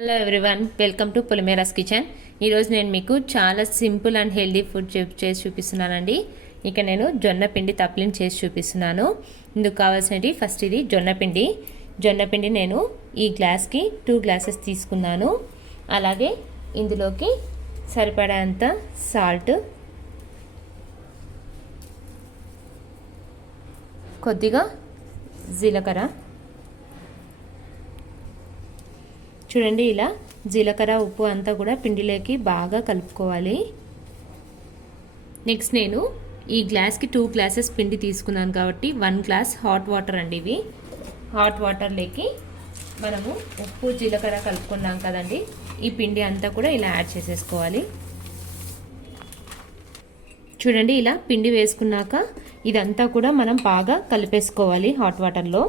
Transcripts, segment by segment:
Hello everyone welcome to Polimera's kitchen ఈరోజు నేను మీకు చాలా సింపుల్ అండ్ హెల్దీ ఫుడ్ చేసి చూపిస్తున్నానండి. ఇక నేను జొన్న పిండి తప్లిని చేసి చూపిస్తున్నాను. ఇందుకు కావాల్సినవి ఫస్ట్ ఇది జొన్న పిండి. జొన్న పిండి నేను ఈ గ్లాస్కి టూ గ్లాసెస్ తీసుకున్నాను. అలాగే ఇందులోకి సరిపడేంత సాల్ట్ కొద్దిగా జీలకర్ర చూడండి ఇలా జీలకర్ర ఉప్పు అంతా కూడా పిండిలోకి బాగా కలుపుకోవాలి. నెక్స్ట్ నేను ఈ గ్లాస్కి టూ గ్లాసెస్ పిండి తీసుకున్నాను కాబట్టి వన్ గ్లాస్ హాట్ వాటర్ అండి ఇవి. హాట్ వాటర్లోకి మనము ఉప్పు జీలకర్ర కలుపుకున్నాం కదండి. ఈ పిండి అంతా కూడా ఇలా యాడ్ చేసేసుకోవాలి. చూడండి ఇలా పిండి వేసుకున్నాక ఇదంతా కూడా మనం బాగా కలిపేసుకోవాలి హాట్ వాటర్లో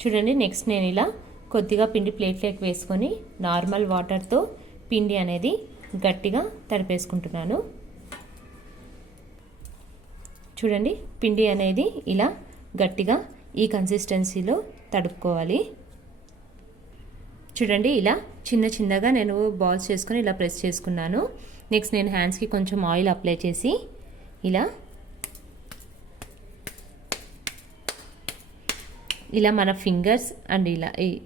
చూడండి నెక్స్ట్ నేను ఇలా కొద్దిగా పిండి ప్లేట్లోకి వేసుకొని నార్మల్ వాటర్తో పిండి అనేది గట్టిగా తడిపేసుకుంటున్నాను. చూడండి పిండి అనేది ఇలా గట్టిగా ఈ కన్సిస్టెన్సీలో తడుపుకోవాలి. చూడండి ఇలా చిన్న చిన్నగా నేను బాల్స్ చేసుకొని ఇలా ప్రెస్ చేసుకున్నాను. నెక్స్ట్ నేను హ్యాండ్స్కి కొంచెం ఆయిల్ అప్లై చేసి ఇలా ఇలా మన ఫింగర్స్ అండ్ ఇలా ఈ-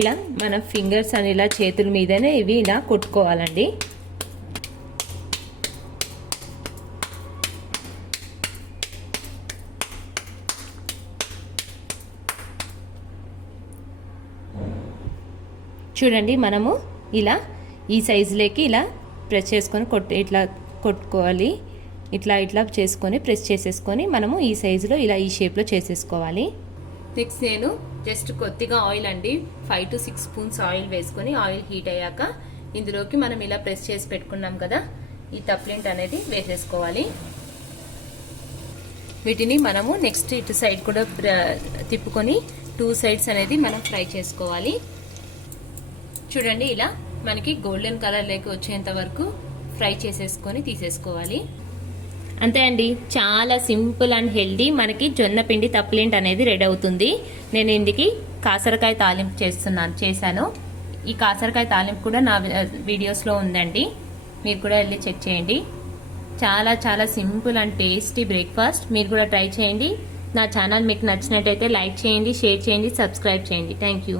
ఇలా మన ఫింగర్స్ అని ఇలా చేతుల మీదనే ఇవి ఇలా కొట్టుకోవాలండి. చూడండి మనము ఇలా ఈ సైజులోకి ఇలా ప్రెస్ చేసుకొని కొట్టి ఇట్లా కొట్టుకోవాలి. ఇట్లా ఇట్లా చేసుకొని ప్రెస్ చేసేసుకొని మనము ఈ సైజులో ఇలా ఈ షేప్లో చేసేసుకోవాలి. నెక్స్ట్ నేను జస్ట్ కొద్దిగా ఆయిల్ అండి. Five to six spoons oil వేసుకొని ఆయిల్ హీట్ అయ్యాక ఇందులోకి మనం ఇలా ప్రెస్ చేసి పెట్టుకున్నాం కదా ఈ తప్లింట్ అనేది వేసేసుకోవాలి. వీటిని మనము నెక్స్ట్ ఇటు సైడ్ కూడా ప్ర- తిప్పుకొని టూ సైడ్స్ అనేది మనం ఫ్రై చేసుకోవాలి. చూడండి ఇలా మనకి గోల్డెన్ కలర్ లేక వచ్చేంత వరకు ఫ్రై చేసేసుకొని తీసేసుకోవాలి. అంతే అండి. చాలా సింపుల్ అండ్ హెల్దీ మనకి జొన్న పిండి తప్పలేంటి అనేది రెడీ అవుతుంది. నేను ఇందుకు కాసరకాయ తాలింపు చేస్తున్నాను చేశాను. ఈ కాసరకాయ తాలింపు కూడా నా వీడియోస్లో ఉందండి. మీరు కూడా వెళ్ళి చెక్ చేయండి. చాలా చాలా సింపుల్ అండ్ టేస్టీ బ్రేక్ఫాస్ట్. మీరు కూడా ట్రై చేయండి. నా ఛానల్ మీకు నచ్చినట్టయితే లైక్ చేయండి షేర్ చేయండి సబ్స్క్రైబ్ చేయండి. Thank you.